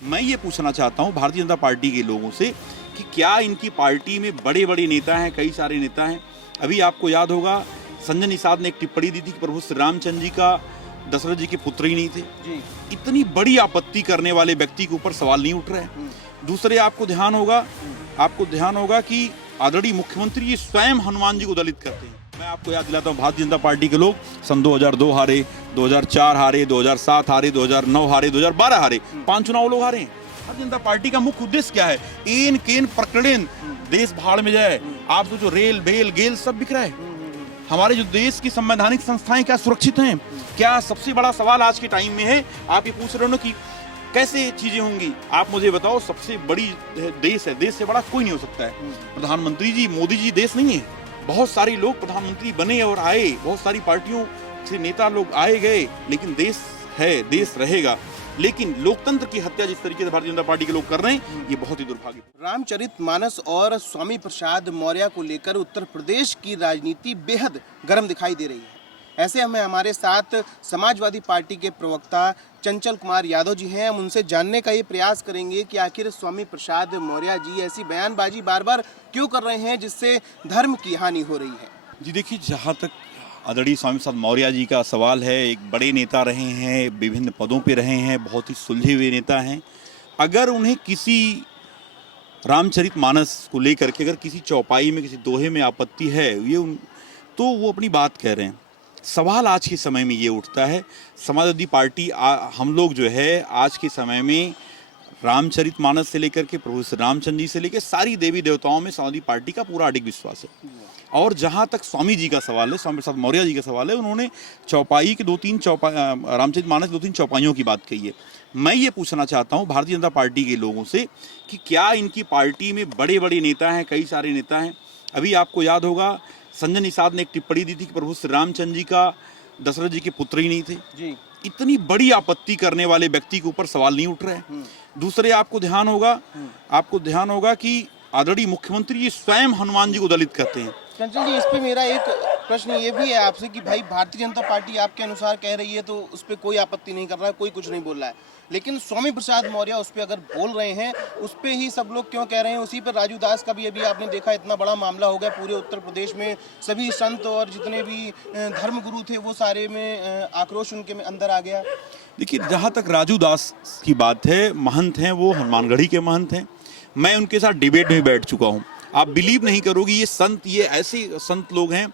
मैं ये पूछना चाहता हूँ भारतीय जनता पार्टी के लोगों से कि क्या इनकी पार्टी में बड़े बड़े नेता हैं, कई सारे नेता हैं। अभी आपको याद होगा संजय निषाद ने एक टिप्पणी दी थी कि प्रभु श्री रामचंद्र जी का दशरथ जी के पुत्र ही नहीं थे जी। इतनी बड़ी आपत्ति करने वाले व्यक्ति के ऊपर सवाल नहीं उठ रहे हैं। दूसरे आपको ध्यान होगा कि आदरणीय मुख्यमंत्री जी स्वयं हनुमान जी को दलित करते हैं। मैं आपको याद दिलाता हूँ भारतीय जनता पार्टी के लोग सन 2002 हारे, 2004 हारे, 2007 हारे, 2009 हारे, 2012 हारे, 5 चुनाव लोग हारे हैं। भारतीय जनता पार्टी का मुख्य उद्देश्य क्या है? एन केन प्रकरण देश भाड़ में जाए। आप सोचो रेल बेल गेल सब बिक रहा है। हमारे जो देश की संवैधानिक संस्थाएं क्या सुरक्षित हैं? क्या सबसे बड़ा सवाल आज के टाइम में है, आप ये पूछ रहे हो कि कैसे चीजें होंगी। आप मुझे बताओ, सबसे बड़ी देश है, देश से बड़ा कोई नहीं हो सकता है। प्रधानमंत्री जी मोदी जी देश नहीं है। बहुत सारे लोग प्रधानमंत्री बने और आए, बहुत सारी पार्टियों से नेता लोग आए गए, लेकिन देश है, देश रहेगा। लेकिन लोकतंत्र की हत्या जिस तरीके से भारतीय जनता पार्टी के लोग कर रहे हैं, ये बहुत ही दुर्भाग्यपूर्ण। रामचरितमानस और स्वामी प्रसाद मौर्य को लेकर उत्तर प्रदेश की राजनीति बेहद गर्म दिखाई दे रही है। ऐसे हमें हमारे साथ समाजवादी पार्टी के प्रवक्ता चंचल कुमार यादव जी हैं। हम उनसे जानने का ये प्रयास करेंगे कि आखिर स्वामी प्रसाद मौर्य जी ऐसी बयानबाजी बार बार क्यों कर रहे हैं जिससे धर्म की हानि हो रही है। जी देखिए, जहाँ तक आदरणीय स्वामी प्रसाद मौर्य जी का सवाल है, एक बड़े नेता रहे हैं, विभिन्न पदों पे रहे हैं, बहुत ही सुलझे हुए नेता हैं। अगर उन्हें किसी रामचरितमानस को लेकर के अगर किसी चौपाई में, किसी दोहे में आपत्ति है, तो वो अपनी बात कह रहे हैं। सवाल आज के समय में ये उठता है, समाजवादी पार्टी हम लोग जो है आज के समय में रामचरितमानस से लेकर के प्रभु श्री रामचंद्र जी से लेकर सारी देवी देवताओं में समाजवादी पार्टी का पूरा अडिग विश्वास है। और जहाँ तक स्वामी जी का सवाल है, स्वामी प्रसाद मौर्य जी का सवाल है, उन्होंने चौपाई के रामचरितमानस 2-3 चौपाइयों की बात कही है। मैं ये पूछना चाहता हूँ भारतीय जनता पार्टी के लोगों से कि क्या इनकी पार्टी में बड़े बड़े नेता हैं, कई सारे नेता हैं। अभी आपको याद होगा संजय निषाद ने एक टिप्पणी दी थी कि प्रभु श्री रामचंद्र जी का दशरथ जी के पुत्र ही नहीं थे जी। इतनी बड़ी आपत्ति करने वाले व्यक्ति के ऊपर सवाल नहीं उठ रहे हैं। दूसरे आपको ध्यान होगा कि आदरणीय मुख्यमंत्री जी स्वयं हनुमान जी को दलित करते हैं। चंचल जी, इस पे मेरा एक प्रश्न ये भी है आपसे कि भाई भारतीय जनता पार्टी आपके अनुसार कह रही है तो उस पर कोई आपत्ति नहीं कर रहा है, कोई कुछ नहीं बोल रहा है, लेकिन स्वामी प्रसाद मौर्य उस पर अगर बोल रहे हैं, उस पर ही सब लोग क्यों कह रहे हैं? उसी पर राजू दास का भी अभी आपने देखा, इतना बड़ा मामला हो गया पूरे उत्तर प्रदेश में। सभी संत और जितने भी धर्मगुरु थे वो सारे में आक्रोश उनके में अंदर आ गया। देखिए, जहाँ तक राजू दास की बात है, महंत हैं, वो हनुमानगढ़ी के महंत हैं। मैं उनके साथ डिबेट में बैठ चुका हूँ। आप बिलीव नहीं करोगे, ये ऐसे संत लोग हैं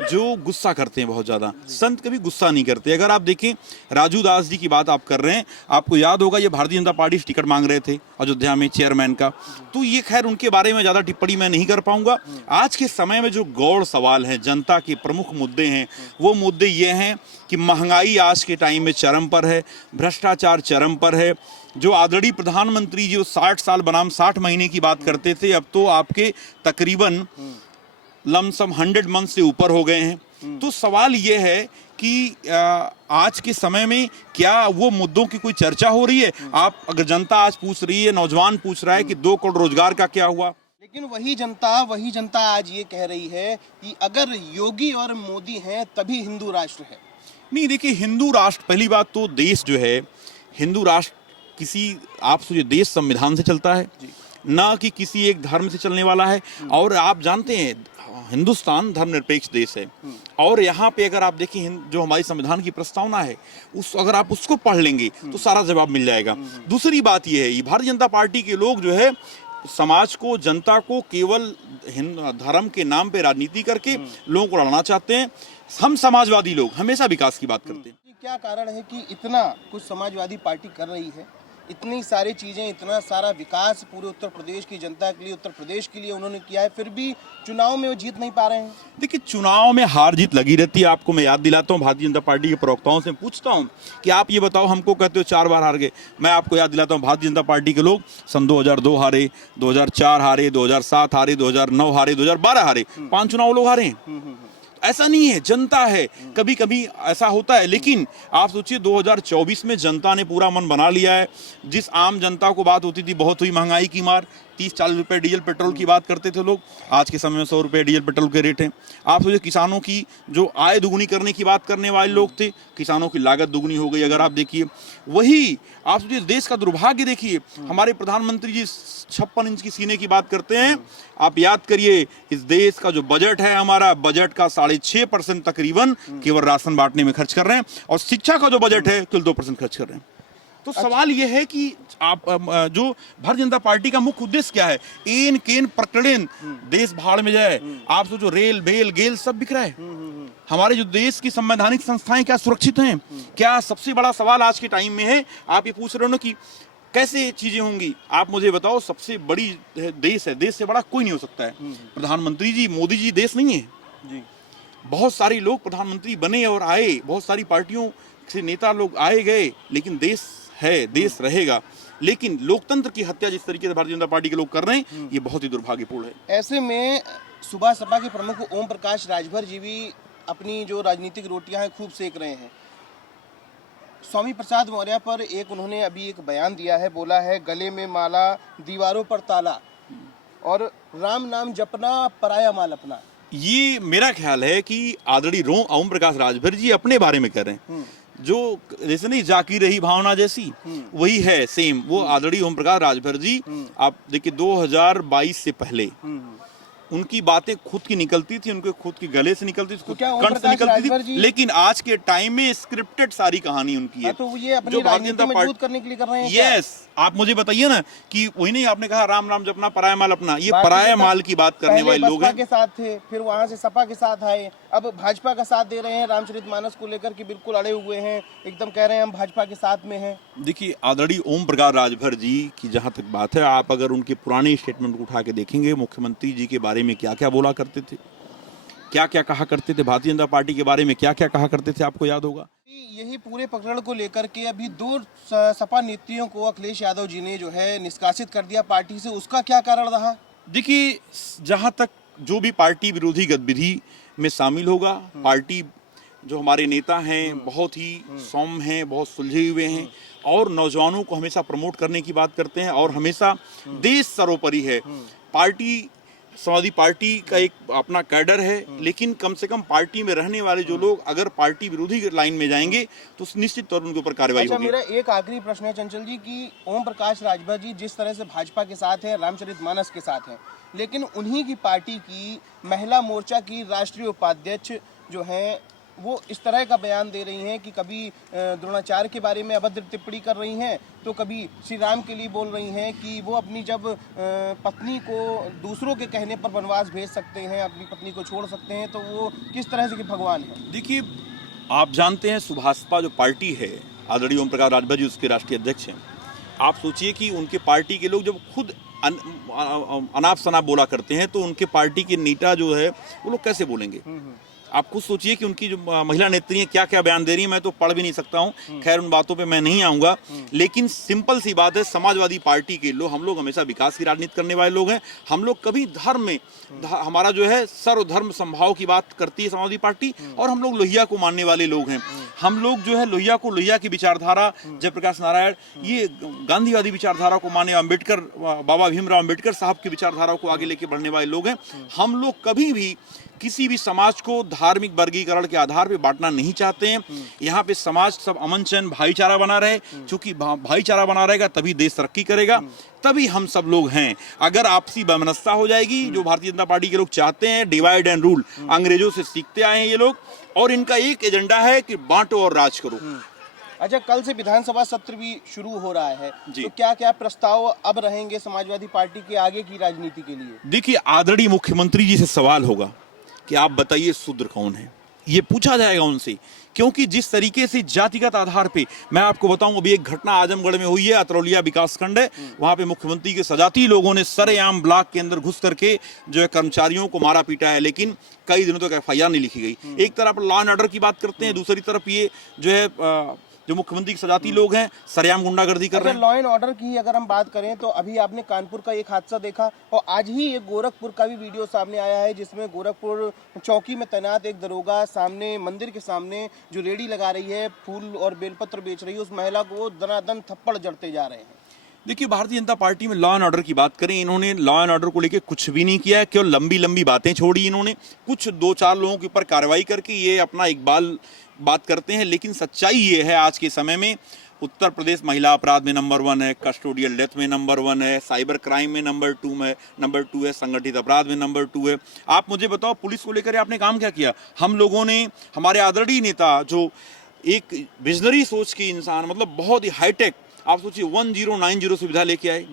जो गुस्सा करते हैं बहुत ज़्यादा। संत कभी गुस्सा नहीं करते। अगर आप देखें, राजू दास जी की बात आप कर रहे हैं, आपको याद होगा ये भारतीय जनता पार्टी से टिकट मांग रहे थे अयोध्या में चेयरमैन का। तो ये खैर उनके बारे में ज़्यादा टिप्पणी मैं नहीं कर पाऊंगा। आज के समय में जो गौड़ सवाल हैं, जनता के प्रमुख मुद्दे हैं, वो मुद्दे ये हैं कि महंगाई आज के टाइम में चरम पर है, भ्रष्टाचार चरम पर है। जो आदरणीय प्रधानमंत्री जी 60 साल बनाम 60 महीने की बात करते थे, अब तो आपके तकरीबन लमसम 100 मंथ से ऊपर हो गए हैं। तो सवाल ये है कि आज के समय में क्या वो मुद्दों की कोई चर्चा हो रही है? आप अगर जनता आज पूछ रही है, नौजवान पूछ रहा है कि 2 करोड़ रोजगार का क्या हुआ? लेकिन वही जनता आज ये कह रही है कि अगर योगी और मोदी हैं तभी हिंदू राष्ट्र है। नहीं, देखिए, हिंदू राष्ट्र, पहली बात तो देश जो है, हिंदू राष्ट्र आप सोचिए, देश संविधान से चलता है, ना कि किसी एक धर्म से चलने वाला है। और आप जानते हैं हिंदुस्तान धर्मनिरपेक्ष देश है। और यहाँ पे अगर आप देखें, जो हमारी संविधान की प्रस्तावना है, अगर आप उसको पढ़ लेंगे तो सारा जवाब मिल जाएगा। दूसरी बात यह है, भारतीय जनता पार्टी के लोग जो है समाज को, जनता को केवल धर्म के नाम पे राजनीति करके लोगों को लड़ना चाहते हैं। हम समाजवादी लोग हमेशा विकास की बात करते हैं। क्या कारण है कि इतना कुछ समाजवादी पार्टी कर रही है, इतनी सारी चीजें, इतना सारा विकास पूरे उत्तर प्रदेश की जनता के लिए, उत्तर प्रदेश के लिए उन्होंने किया है, फिर भी चुनाव में वो जीत नहीं पा रहे हैं? देखिए, चुनाव में हार जीत लगी रहती है। आपको मैं याद दिलाता हूँ, भारतीय जनता पार्टी के प्रवक्ताओं से पूछता हूँ कि आप ये बताओ, हमको कहते हो 4 बार हार गए। मैं आपको याद दिलाता हूँ, भारतीय जनता पार्टी के लोग सन 2002 हारे, 2004 हारे, 2007 हारे, 2009 हारे, 2012 हारे, 5 चुनाव लोग हारे हैं। ऐसा नहीं है, जनता है, कभी कभी ऐसा होता है। लेकिन आप सोचिए, 2024 में जनता ने पूरा मन बना लिया है। जिस आम जनता को बात होती थी बहुत हुई महंगाई की मार, 30-40 रुपए डीजल पेट्रोल की बात करते थे लोग, आज के समय में 100 रुपए डीजल पेट्रोल के रेट हैं। आप सोचिए किसानों की जो आय दुगुनी करने की बात करने वाले लोग थे, किसानों की लागत दुगुनी हो गई। अगर आप देखिए वही आप सोचिए देश का दुर्भाग्य देखिए, हमारे प्रधानमंत्री जी 56 इंच की सीने की बात करते हैं। आप याद करिए इस देश का जो बजट है, हमारा बजट का 6.5% तकरीबन केवल राशन बांटने में खर्च कर रहे हैं, और शिक्षा का जो बजट है केवल 2% खर्च कर रहे हैं। तो सवाल यह है कि आप जो भारतीय जनता पार्टी का मुख्य उद्देश्य क्या है? एन केन प्रकरण देश भाड़ में जाए। आप सोचो रेल बेल गेल सब बिक रहा है। हमारे जो देश की संवैधानिक संस्थाएं क्या सुरक्षित हैं? क्या सबसे बड़ा सवाल आज के टाइम में है, आप ये पूछ रहे हो ना कि कैसे चीजें होंगी, आप मुझे बताओ। सबसे बड़ी देश है, देश से बड़ा कोई नहीं हो सकता है। प्रधानमंत्री जी मोदी जी देश नहीं है जी। बहुत सारे लोग प्रधानमंत्री बने और आए, बहुत सारी पार्टियों से नेता लोग आए गए, लेकिन देश है, देश रहेगा। लेकिन लोकतंत्र की हत्या जिस तरीके से भारतीय जनता पार्टी के लोग कर रहे हैं, ये बहुत ही दुर्भाग्यपूर्ण है। ऐसे में सुबह सपा के प्रमुख ओम प्रकाश राजभर जी भी अपनी जो राजनीतिक रोटियां हैं खूब सेक रहे हैं। स्वामी प्रसाद मौर्य पर उन्होंने अभी एक बयान दिया है, बोला है गले में माला दीवारों पर ताला, और राम नाम जपना पराया माल अपना। ये मेरा ख्याल है कि आदरणीय ओम प्रकाश राजभर जी अपने बारे में कह रहे हैं। जो जैसे नहीं जाकी रही भावना जैसी, वही है सेम वो आदरणीय ओम प्रकाश राजभर जी। आप देखिए 2022 से पहले उनकी बातें खुद की निकलती थी, उनके खुद की गले से निकलती थी, कंठ से निकलती थी। लेकिन आज के टाइम में स्क्रिप्टेड सारी कहानी उनकी है। तो ये अपनी राजनीति मजबूत करने के लिए कर रहे हैं। यस, आप मुझे बताइए ना कि वही नहीं आपने कहा राम नाम जपना पराया माल अपना, ये पराया माल की बात करने वाले लोग हैं। के साथ थे, फिर वहां से सपा के साथ आए, अब भाजपा का साथ दे रहे हैं। रामचरितमानस को लेकर के बिल्कुल अड़े हुए हैं, एकदम कह रहे हैं हम भाजपा के साथ में हैं। देखिए आदरणीय ओम प्रकाश राजभर जी की जहां तक बात है, आप अगर उनके पुराने स्टेटमेंट को उठा के देखेंगे, मुख्यमंत्री जी के बारे में क्या क्या बोला करते थे, क्या क्या कहा करते थे, भारतीय जनता पार्टी के बारे में क्या क्या कहा करते थे, आपको याद होगा। यही पूरे प्रकरण को लेकर के अभी 2 सपा नेत्रियों को अखिलेश यादव जी ने जो है निष्कासित कर दिया पार्टी से, उसका क्या कारण रहा? देखिए जहां तक जो भी पार्टी विरोधी गतिविधि में शामिल होगा, पार्टी जो हमारे नेता हैं बहुत ही सौम्य हैं, बहुत सुलझे हुए हैं, और नौजवानों को हमेशा प्रमोट करने की बात करते हैं, और हमेशा देश सर्वोपरि है। पार्टी समाजवादी पार्टी का एक अपना कैडर है, लेकिन कम से कम पार्टी में रहने वाले जो लोग अगर पार्टी विरोधी लाइन में जाएंगे तो निश्चित तौर पर उनके ऊपर कार्रवाई होगी। मेरा एक आखिरी प्रश्न है चंचल जी कि ओम प्रकाश राजभर जी जिस तरह से भाजपा के साथ हैं, रामचरितमानस के साथ हैं, लेकिन उन्हीं की पार्टी की महिला मोर्चा की राष्ट्रीय उपाध्यक्ष जो है वो इस तरह का बयान दे रही हैं कि कभी द्रोणाचार्य के बारे में अभद्र टिप्पणी कर रही हैं, तो कभी श्री राम के लिए बोल रही हैं कि वो अपनी जब पत्नी को दूसरों के कहने पर वनवास भेज सकते हैं, अपनी पत्नी को छोड़ सकते हैं, तो वो किस तरह से कि भगवान है। देखिए आप जानते हैं सुभाषपा जो पार्टी है, आदरणीय ओम प्रकाश राजभर जी उसके राष्ट्रीय अध्यक्ष हैं। आप सोचिए कि उनके पार्टी के लोग जब खुद अनाप शनाप बोला करते हैं, तो उनके पार्टी के नेता जो है वो लोग कैसे बोलेंगे। आप खुद सोचिए कि उनकी जो महिला नेत्री क्या क्या बयान दे रही है, मैं तो पढ़ भी नहीं सकता हूँ, खैर उन बातों पे मैं नहीं आऊँगा। लेकिन सिंपल सी बात है, समाजवादी पार्टी के लोग, हम लोग हमेशा विकास की राजनीति करने वाले लोग हैं। हम लोग कभी धर्म में हमारा जो है सर्वधर्म संभाव की बात करती है समाजवादी पार्टी, और हम लोग लोहिया को मानने वाले लोग हैं। हम लोग जो है लोहिया की विचारधारा, जयप्रकाश नारायण ये गांधीवादी विचारधारा को माने, अम्बेडकर बाबा भीमराव अम्बेडकर साहब की विचारधारा को आगे लेके बढ़ने वाले लोग हैं। हम लोग कभी भी किसी भी समाज को धार्मिक वर्गीकरण के आधार पे बांटना नहीं चाहते हैं। यहाँ पे समाज सब अमन चैन भाईचारा बना रहे, क्योंकि भाईचारा बना रहेगा तभी देश तरक्की करेगा, तभी हम सब लोग हैं। अगर आपसी वैमनस्यता हो जाएगी, जो भारतीय जनता पार्टी के लोग चाहते हैं, डिवाइड एंड रूल, अंग्रेजों से सीखते आए हैं ये लोग, और इनका एक एजेंडा है कि बांटो और राज करो। अच्छा, कल से विधानसभा सत्र भी शुरू हो रहा है, तो क्या क्या प्रस्ताव अब रहेंगे समाजवादी पार्टी के आगे की राजनीति के लिए? देखिए आदरणीय मुख्यमंत्री जी से सवाल होगा कि आप बताइए शूद्र कौन है, ये पूछा जाएगा उनसे। क्योंकि जिस तरीके से जातिगत आधार पे, मैं आपको बताऊं अभी एक घटना आजमगढ़ में हुई है, अतरौलिया विकासखंड है, वहां पे मुख्यमंत्री के सजाती लोगों ने सरेआम ब्लॉक के अंदर घुस करके जो है कर्मचारियों को मारा पीटा है, लेकिन कई दिनों तक FIR नहीं लिखी गई। एक तरफ लॉ एंड ऑर्डर की बात करते हैं, दूसरी तरफ ये जो है जो मुख्यमंत्री के सजाती लोग हैं सरेआम गुंडागर्दी कर रहे हैं। लॉ एंड ऑर्डर की अगर हम बात करें तो अभी आपने कानपुर का एक हादसा देखा, और आज ही एक गोरखपुर का भी वीडियो सामने आया है, जिसमें गोरखपुर चौकी में तैनात एक दरोगा सामने मंदिर के सामने जो रेडी लगा रही है, फूल और बेलपत्र बेच रही है, उस महिला को दनादन थप्पड़ जड़ते जा रहे हैं। देखिए, भारतीय जनता पार्टी में लॉ एंड ऑर्डर की बात करें, इन्होंने लॉ एंड ऑर्डर को लेकर कुछ भी नहीं किया है, केवल लंबी लंबी बातें छोड़ी इन्होंने। कुछ 2-4 लोगों के ऊपर कार्रवाई करके ये अपना इकबाल बात करते हैं, लेकिन सच्चाई ये है आज के समय में उत्तर प्रदेश महिला अपराध में नंबर 1 है, कस्टोडियल डेथ में नंबर 1 है, साइबर क्राइम में नंबर 2 है, संगठित अपराध में नंबर 2 है। आप मुझे बताओ, पुलिस को लेकर आपने काम क्या किया? हम लोगों ने, हमारे आदरणीय नेता जो एक विजनरी सोच के इंसान, मतलब बहुत ही हाईटेक, आप सोचिए 1090 सुविधा लेके आए,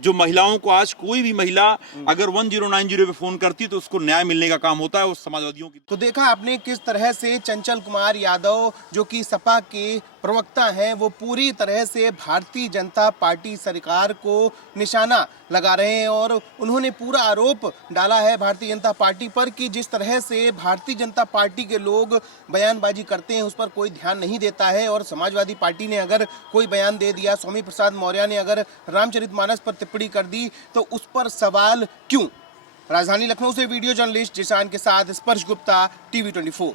जो महिलाओं को आज कोई भी महिला अगर 1090 पे फोन करती है तो उसको न्याय मिलने का काम होता है उस समाजवादियों की। तो देखा आपने किस तरह से चंचल कुमार यादव जो कि सपा के प्रवक्ता हैं, वो पूरी तरह से भारतीय जनता पार्टी सरकार को निशाना लगा रहे हैं और उन्होंने पूरा आरोप डाला है भारतीय जनता पार्टी पर कि जिस तरह से भारतीय जनता पार्टी के लोग बयानबाजी करते हैं उस पर कोई ध्यान नहीं देता है। और समाजवादी पार्टी ने अगर कोई बयान दे दिया, स्वामी प्रसाद मौर्य ने अगर रामचरितमानस पर टिप्पणी कर दी, तो उस पर सवाल क्यों? राजधानी लखनऊ से वीडियो जर्नलिस्ट जिशान के साथ स्पर्श गुप्ता, TV 24।